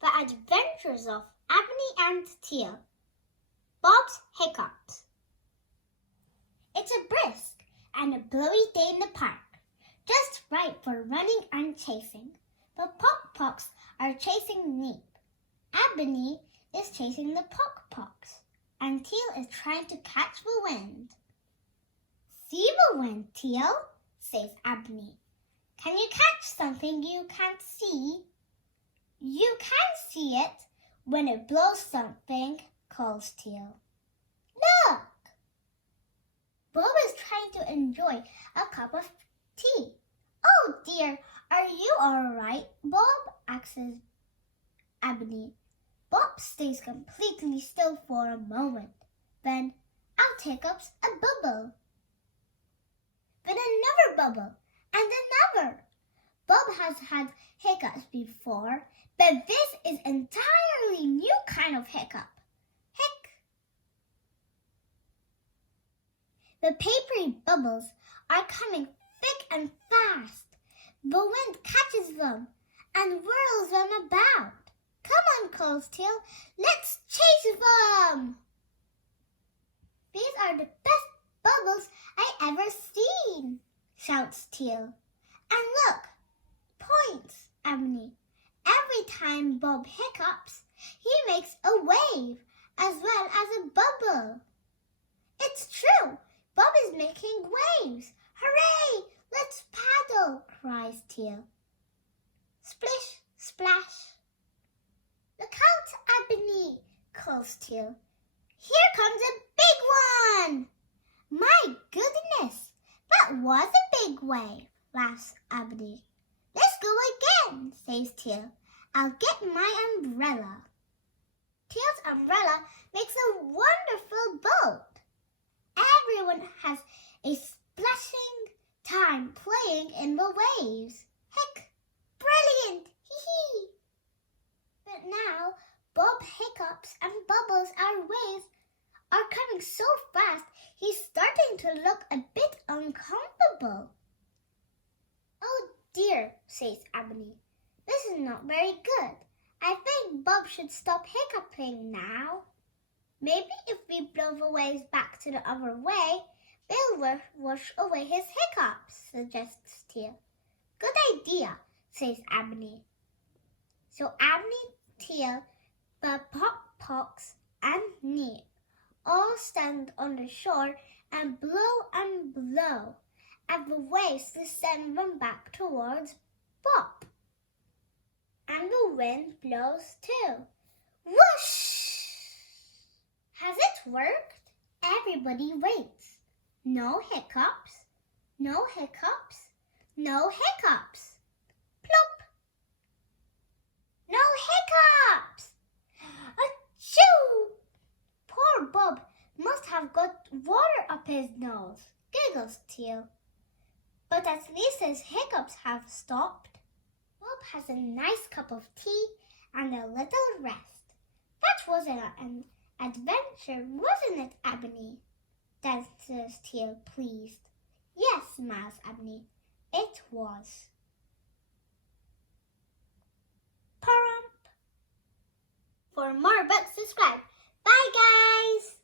The Adventures of Ebony and Teal. Bob's Hiccups. It's a brisk and a blowy day in the park, just right for running and chasing. The Pock-Pocks are chasing Neep. Ebony is chasing the Pock-Pocks, and Teal is trying to catch the wind. See the wind, Teal, says Ebony. Can you catch something you can't see? You can see it when it blows something, calls Teal. Look! Bob is trying to enjoy a cup of tea. Oh dear, are you all right, Bob? Asks Ebony. Bob stays completely still for a moment. Then out hiccups a bubble. Then another bubble and another. Bob has had hiccups before, but this is entirely new kind of hiccup. Hic! The papery bubbles are coming thick and fast. The wind catches them and whirls them about. Come on, calls Teal. Let's chase them! These are the best bubbles I ever seen, shouts Teal. And look, points Ebony. Every time Bob hiccups, he makes a wave as well as a bubble. It's true, Bob is making waves. Hooray! Let's paddle, cries Teal. Splish, splash. Look out, Ebony, calls Teal. Here comes a big one! My goodness, that was a big wave, laughs Ebony. Let's go again, says Teal. I'll get my umbrella. Teal's umbrella makes a wonderful boat. Everyone has a splashing time playing in the waves. Heck, brilliant! Hee hee! But now, Bob hiccups and bubbles and waves are coming so fast, he's starting to look a bit uncomfortable. Oh dear, says Ebony. This is not very good. I think Bob should stop hiccuping now. Maybe if we blow the waves back to the other way, they'll wash away his hiccups, suggests Teal. Good idea, says Ebony. So Ebony, Teal, the Pock-Pocks, and Neep all stand on the shore and blow at the waves to send them back towards Bob. And the wind blows too. Whoosh! Has it worked? Everybody waits. No hiccups, no hiccups, no hiccups. Plop! No hiccups! Achoo! Poor Bob must have got water up his nose, giggles Teal. But at least his hiccups have stopped. Bob has a nice cup of tea and a little rest. That was an adventure, wasn't it, Ebony? Dances Teal, pleased. Yes, smiles Ebony, it was. Purrump. For more books, subscribe. Bye, guys!